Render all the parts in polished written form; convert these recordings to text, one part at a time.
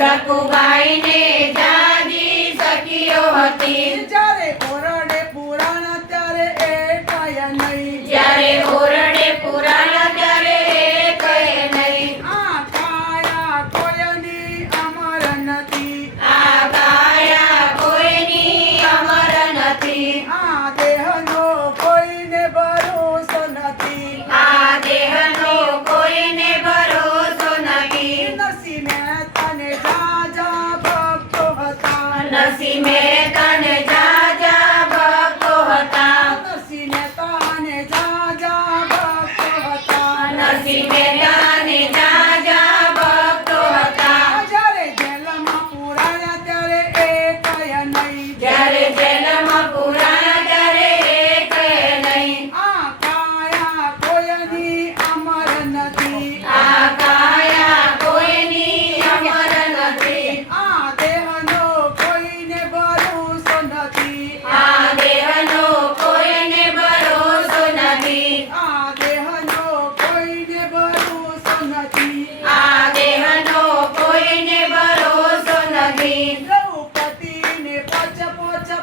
સકુબાઈ ને જાજી સખીઓ હતી જ્યારે ઓરડે પુરાણ ત્યારે એ કય નહીં જ્યારે ઓરડે પુરાણ ત્યારે એ કહે નહીં આ કાયા કોયની અમર નથી આ કાયા કોઈની અમર નથી આ દેહનો કોઈને ભરોસો નથી આ દેહનો કોઈને ભરોસો નથી નરસિંહ મહેતાને જાજા ભક્તો હતા નરસિંહ મહેતાને જાજા ભક્તો હતા નરસિંહ મહેતાને જાજા ભક્તો હતા નરસિંહ મહેતાને જાજા ભક્તો હતા જ્યારે જેલમાં પુરાયા ત્યારે એ કય નહીં જ્યારે જેલમાં પુરાણ ત્યારે એ કહે નહીં આ કાયા કોઈની અમર નથી આ કાયા કોઈની અમર નથી આ દેહનો કોઈને ભરોસો નથી આ દેહનો કોઈને ભરોસો નથી આ દેહનો કોઈને ભરોસો નથી આ દેહનો કોઈને ભરોસો નથી દ્રૌપદીને પચ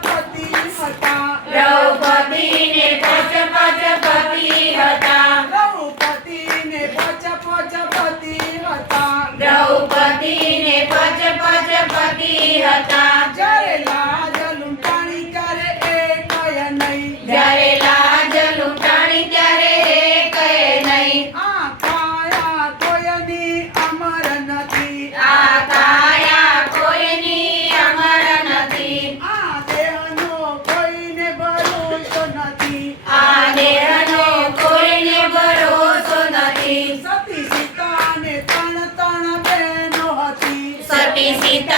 પતિ હતા દ્રૌપદીને પચ પતિ હતા દ્રૌપદીને પચ પતિ હતા દ્રૌપદીને પચ પતિ હતા જ્યારે લાજ લૂંટાણી ત્યારે એ કય નહીં જ્યારે લાજ લૂંટાણી ત્યારે એ કહે નહીં આ કાયા કોઈની અમર નથી આ કાયા કોઈની અમર નથી આ દેહનો કોઈને ભરોસો નથી આ દેહનો કોઈને ભરોસો નથી સતી સીતાને ત્રણ બહેનો હતી સતી સીતા